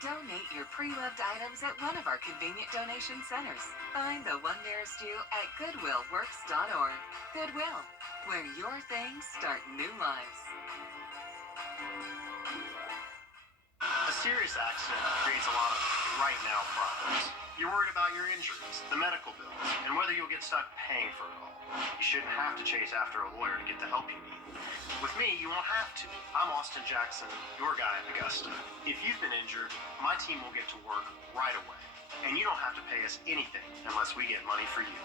Donate your pre-loved items at one of our convenient donation centers. Find the one nearest you at goodwillworks.org. Goodwill, where your things start new lives. A serious accident creates a lot of right now problems. You're worried about your injuries, the medical bills, and whether you'll get stuck paying for it all. You shouldn't have to chase after a lawyer to get the help you need. With me, you won't have to. I'm Austin Jackson, your guy in Augusta. If you've been injured, my team will get to work right away. And you don't have to pay us anything unless we get money for you.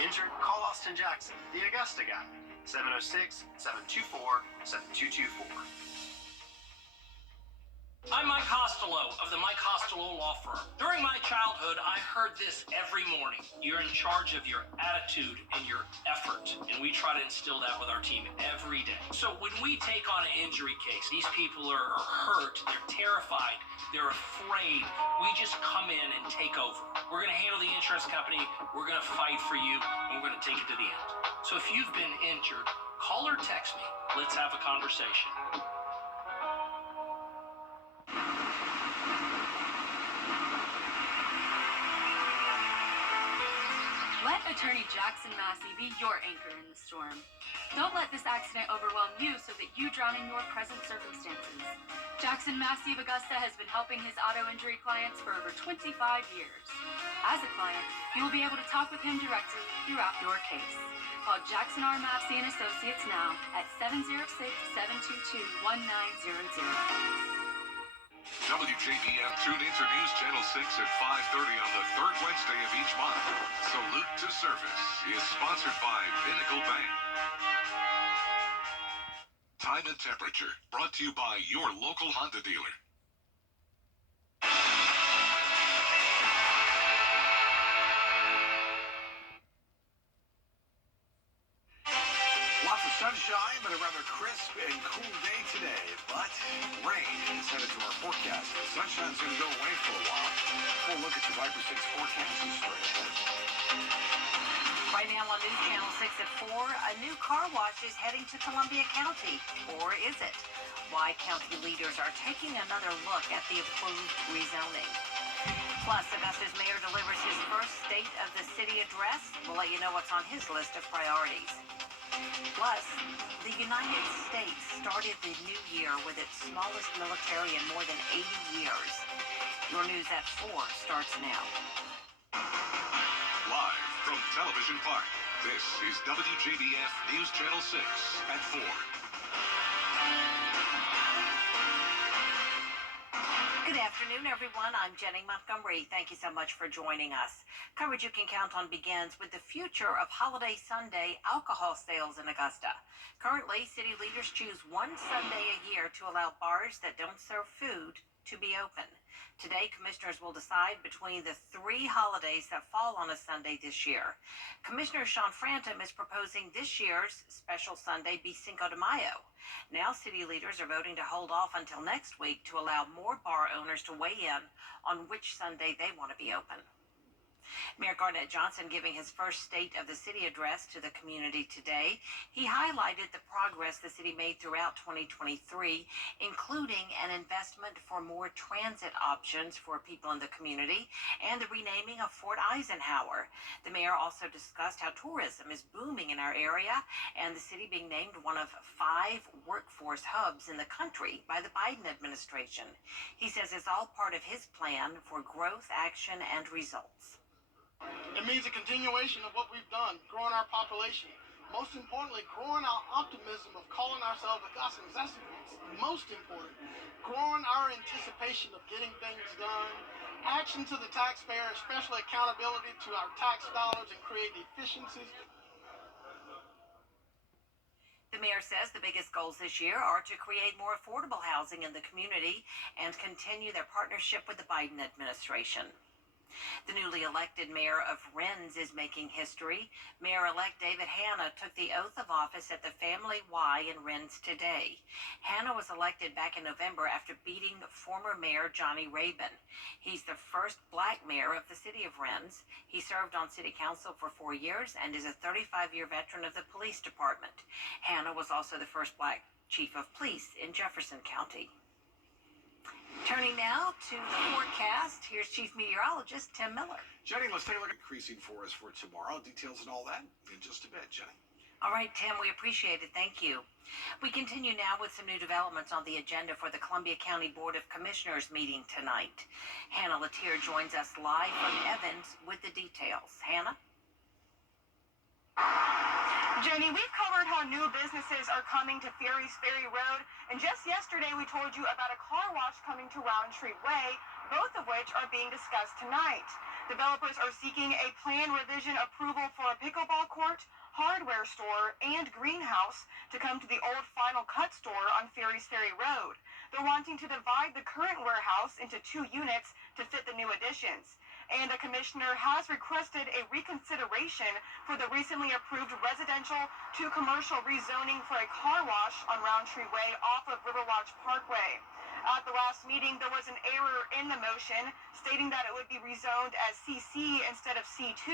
Injured? Call Austin Jackson, the Augusta guy. 706-724-7224. I'm Mike Costello of the Mike Costello Law Firm. During my childhood, I heard this every morning. You're in charge of your attitude and your effort, and we try to instill that with our team every day. So when we take on an injury case, these people are hurt, they're terrified, they're afraid. We just come in and take over. We're going to handle the insurance company, we're going to fight for you, and we're going to take it to the end. So if you've been injured, call or text me. Let's have a conversation. Let Attorney Jackson Massey be your anchor in the storm. Don't let this accident overwhelm you so that you drown in your present circumstances. Jackson Massey of Augusta has been helping his auto injury clients for over 25 years. As a client, you will be able to talk with him directly throughout your case. Call Jackson R. Massey and Associates now at 706-722-1900. WJBF tune into News Channel 6 at 5:30 on the third Wednesday of each month. Salute to Service is sponsored by Pinnacle Bank. Time and temperature brought to you by your local Honda dealer. Lots of sunshine, but a rather crisp and cool day today. But rain is headed to our forecast. The sunshine's going to go away for a while. Full look at your Viper 6 forecast is straight ahead. Right now on News Channel 6 at 4, a new car wash is heading to Columbia County. Or is it? Why county leaders are taking another look at the approved rezoning. Plus, Augusta's mayor delivers his first State of the City address. We'll let you know what's on his list of priorities. Plus, the United States started the new year with its smallest military in more than 80 years. Your news at 4 starts now. Live from Television Park, this is WJBF News Channel 6 at 4. Good afternoon, everyone. I'm Jenny Montgomery. Thank you so much for joining us. Coverage you can count on begins with the future of Holiday Sunday alcohol sales in Augusta. Currently, city leaders choose one Sunday a year to allow bars that don't serve food to be open. Today, commissioners will decide between the 3 holidays that fall on a Sunday this year. Commissioner Sean Frantum is proposing this year's special Sunday be Cinco de Mayo. Now, city leaders are voting to hold off until next week to allow more bar owners to weigh in on which Sunday they want to be open. Mayor Garnett Johnson giving his first State of the City address to the community today. He highlighted the progress the city made throughout 2023, including an investment for more transit options for people in the community and the renaming of Fort Eisenhower. The mayor also discussed how tourism is booming in our area and the city being named one of 5 workforce hubs in the country by the Biden administration. He says it's all part of his plan for growth, action, and results. It means a continuation of what we've done, growing our population. Most importantly, growing our optimism of calling ourselves Augustans. That's most important. Growing our anticipation of getting things done. Action to the taxpayer, especially accountability to our tax dollars and create efficiencies. The mayor says the biggest goals this year are to create more affordable housing in the community and continue their partnership with the Biden administration. The newly elected mayor of Rennes is making history. Mayor-elect David Hanna took the oath of office at the Family Y in Rennes today. Hanna was elected back in November after beating former mayor Johnny Rabin. He's the first black mayor of the city of Rennes. He served on city council for 4 years and is a 35-year veteran of the police department. Hanna was also the first black chief of police in Jefferson County. Turning now to the forecast, here's Chief Meteorologist Tim Miller. Jenny, let's take a look at increasing for us for tomorrow. Details and all that in just a bit, Jenny. All right, Tim, we appreciate it. Thank you. We continue now with some new developments on the agenda for the Columbia County Board of Commissioners meeting tonight. Hannah Latier joins us live from Evans with the details. Hannah? Jenny, we've covered how new businesses are coming to Ferry's Ferry Road, and just yesterday we told you about a car wash coming to Roundtree Way, both of which are being discussed tonight. Developers are seeking a plan revision approval for a pickleball court, hardware store, and greenhouse to come to the old Final Cut store on Ferry's Ferry Road. They're wanting to divide the current warehouse into 2 units to fit the new additions. And a commissioner has requested a reconsideration for the recently approved residential to commercial rezoning for a car wash on Roundtree Way off of Riverwatch Parkway. At the last meeting, there was an error in the motion stating that it would be rezoned as CC instead of C2.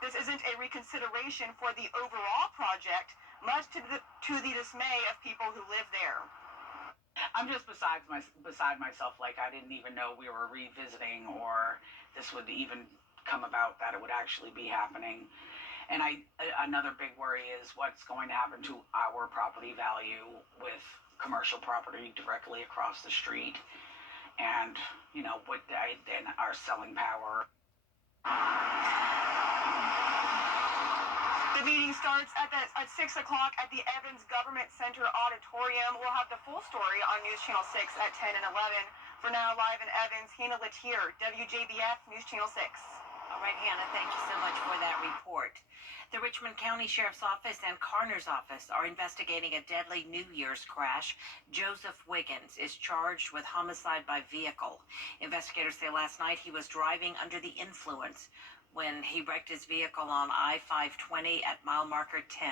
This isn't a reconsideration for the overall project, much to the dismay of people who live there. I'm just beside myself, like I didn't even know we were revisiting or this would even come about, that it would actually be happening. And another big worry is what's going to happen to our property value with commercial property directly across the street, and then our selling power. The meeting starts at 6 o'clock at the Evans Government Center Auditorium. We'll have the full story on News Channel 6 at 10 and 11. For now, live in Evans, Hannah Latier, WJBF News Channel 6. All right, Hannah, thank you so much for that report. The Richmond County Sheriff's Office and Coroner's Office are investigating a deadly New Year's crash. Joseph Wiggins is charged with homicide by vehicle. Investigators say last night he was driving under the influence when he wrecked his vehicle on I-520 at mile marker 10.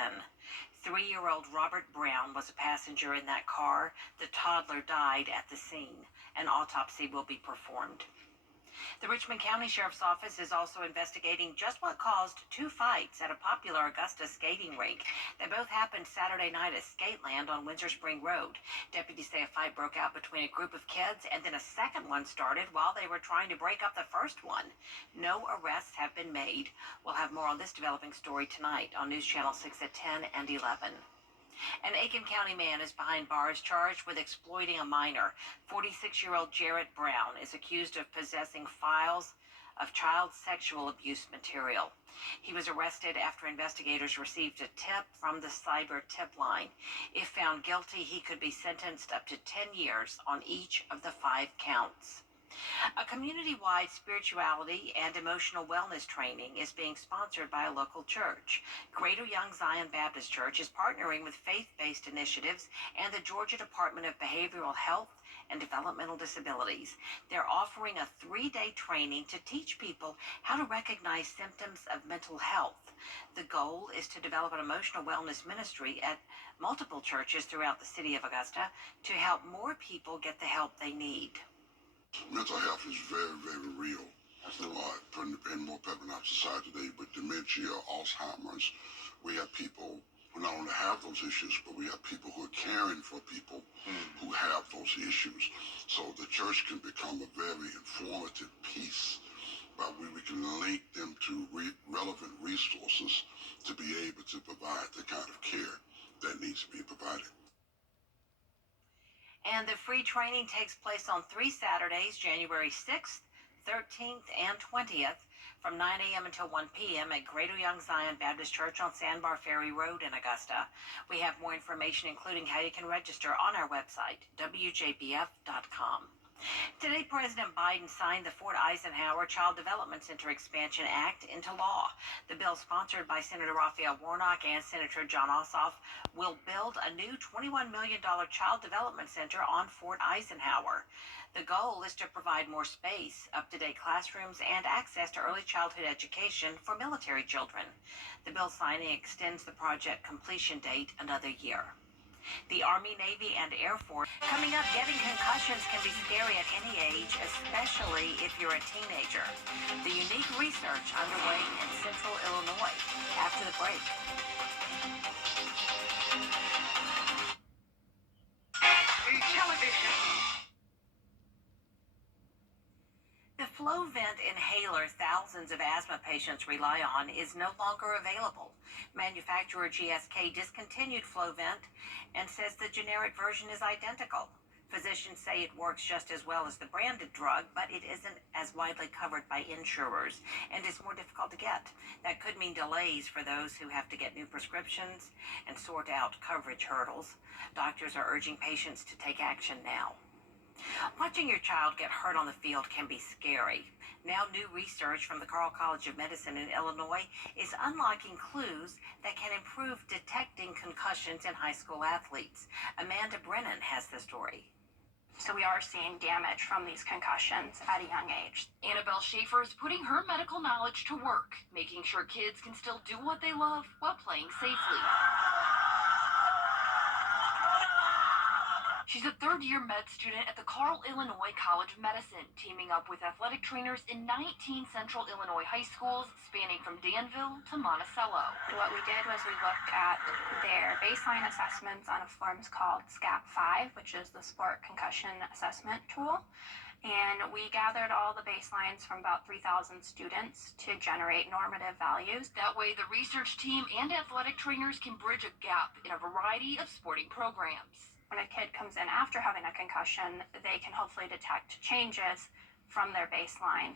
3-year-old Robert Brown was a passenger in that car. The toddler died at the scene. An autopsy will be performed. The Richmond County Sheriff's Office is also investigating just what caused 2 fights at a popular Augusta skating rink. They both happened Saturday night at Skateland on Windsor Spring Road. Deputies say a fight broke out between a group of kids, and then a second one started while they were trying to break up the first one. No arrests have been made. We'll have more on this developing story tonight on News Channel 6 at 10 and 11. An Aiken County man is behind bars charged with exploiting a minor. 46-year-old Jarrett Brown is accused of possessing files of child sexual abuse material. He was arrested after investigators received a tip from the cyber tip line. If found guilty, he could be sentenced up to 10 years on each of the 5 counts. A community-wide spirituality and emotional wellness training is being sponsored by a local church. Greater Young Zion Baptist Church is partnering with faith-based initiatives and the Georgia Department of Behavioral Health and Developmental Disabilities. They're offering a 3-day training to teach people how to recognize symptoms of mental health. The goal is to develop an emotional wellness ministry at multiple churches throughout the city of Augusta to help more people get the help they need. Mental health is very, very real. And more prevalent in our society today. With dementia, Alzheimer's, we have people who not only have those issues, but we have people who are caring for people who have those issues. So the church can become a very informative piece by which we can link them to relevant resources to be able to provide the kind of care that needs to be provided. And the free training takes place on 3 Saturdays, January 6th, 13th, and 20th, from 9 a.m. until 1 p.m. at Greater Young Zion Baptist Church on Sandbar Ferry Road in Augusta. We have more information, including how you can register, on our website, WJBF.com. Today, President Biden signed the Fort Eisenhower Child Development Center Expansion Act into law. The bill, sponsored by Senator Raphael Warnock and Senator John Ossoff, will build a new $21 million child development center on Fort Eisenhower. The goal is to provide more space, up-to-date classrooms, and access to early childhood education for military children. The bill signing extends the project completion date another year. The Army, Navy, and Air Force. Coming up, getting concussions can be scary at any age, especially if you're a teenager. The unique research underway in Central Illinois. After the break. Television. Flovent inhaler thousands of asthma patients rely on is no longer available. Manufacturer GSK discontinued Flovent and says the generic version is identical. Physicians say it works just as well as the branded drug, but it isn't as widely covered by insurers and is more difficult to get. That could mean delays for those who have to get new prescriptions and sort out coverage hurdles. Doctors are urging patients to take action now. Watching your child get hurt on the field can be scary. Now, new research from the Carle College of Medicine in Illinois is unlocking clues that can improve detecting concussions in high school athletes. Amanda Brennan has the story. So we are seeing damage from these concussions at a young age. Annabelle Schaefer is putting her medical knowledge to work, making sure kids can still do what they love while playing safely. She's a third-year med student at the Carle, Illinois College of Medicine, teaming up with athletic trainers in 19 central Illinois high schools, spanning from Danville to Monticello. What we did was we looked at their baseline assessments on a form called SCAP-5, which is the Sport Concussion Assessment Tool. And we gathered all the baselines from about 3,000 students to generate normative values. That way, the research team and athletic trainers can bridge a gap in a variety of sporting programs. When a kid comes in after having a concussion, they can hopefully detect changes from their baseline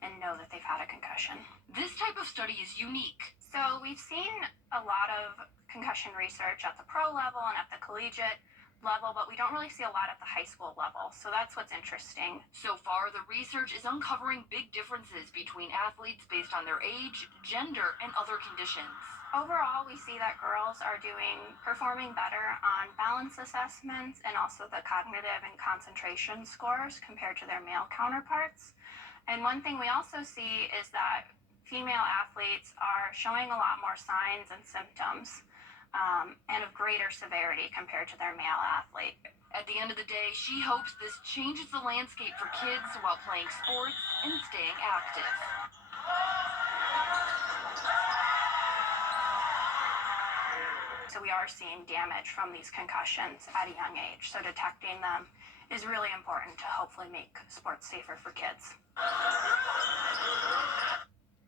and know that they've had a concussion. This type of study is unique. So we've seen a lot of concussion research at the pro level and at the collegiate level, but we don't really see a lot at the high school level. So that's what's interesting. So far, the research is uncovering big differences between athletes based on their age, gender, and other conditions. Overall, we see that girls are performing better on balance assessments and also the cognitive and concentration scores compared to their male counterparts. And one thing we also see is that female athletes are showing a lot more signs and symptoms and of greater severity compared to their male athlete. At the end of the day, she hopes this changes the landscape for kids while playing sports and staying active. So we are seeing damage from these concussions at a young age. So detecting them is really important to hopefully make sports safer for kids.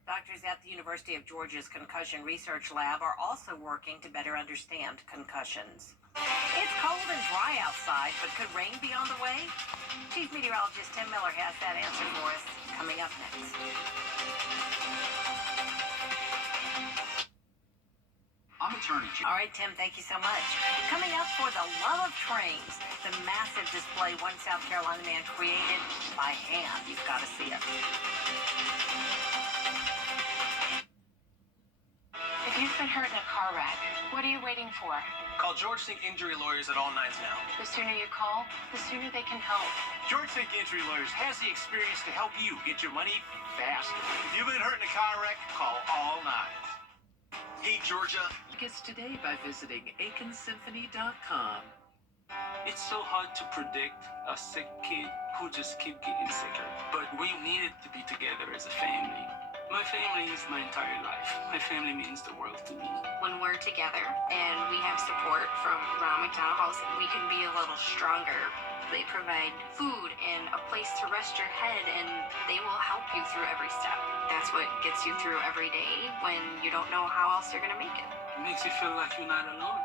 Doctors at the University of Georgia's Concussion Research Lab are also working to better understand concussions. It's cold and dry outside, but could rain be on the way? Chief Meteorologist Tim Miller has that answer for us coming up next. I'm Attorney Jim. All right, Tim, thank you so much. Coming up for the love of trains, the massive display one South Carolina man created by hand. You've got to see it. If you've been hurt in a car wreck, what are you waiting for? Call George Sink Injury Lawyers at all nines now. The sooner you call, the sooner they can help. George Sink Injury Lawyers has the experience to help you get your money fast. If you've been hurt in a car wreck, call all nines. Hey, Georgia. Tickets today by visiting AikenSymphony.com. It's so hard to predict a sick kid who just keep getting sicker. But we needed to be together as a family. My family is my entire life. My family means the world to me. When we're together and we have support from Ronald McDonald House, we can be a little stronger. They provide food and a place to rest your head, and they will help you through every step. That's what gets you through every day when you don't know how else you're going to make it. It makes you feel like you're not alone.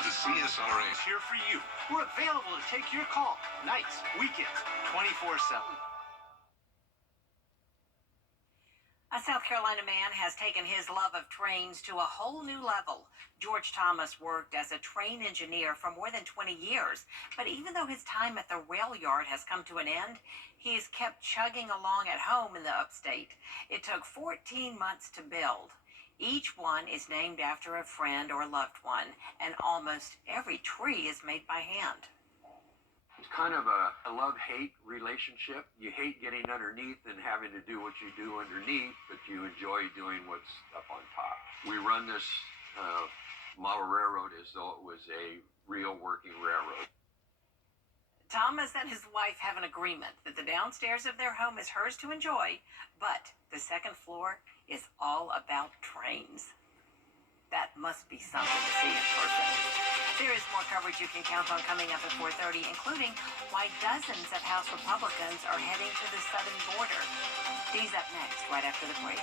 The CSRA is here for you. We're available to take your call nights, weekends, 24/7. A South Carolina man has taken his love of trains to a whole new level. George Thomas worked as a train engineer for more than 20 years, but even though his time at the rail yard has come to an end, he's kept chugging along at home in the upstate. It took 14 months to build. Each one is named after a friend or loved one, and almost every tree is made by hand. It's kind of a love-hate relationship. You hate getting underneath and having to do what you do underneath, but you enjoy doing what's up on top. We run this model railroad as though it was a real working railroad. Thomas and his wife have an agreement that the downstairs of their home is hers to enjoy, but the second floor is all about trains. That must be something to see in person. There is more coverage you can count on coming up at 4:30, including why dozens of House Republicans are heading to the southern border. These up next, right after the break.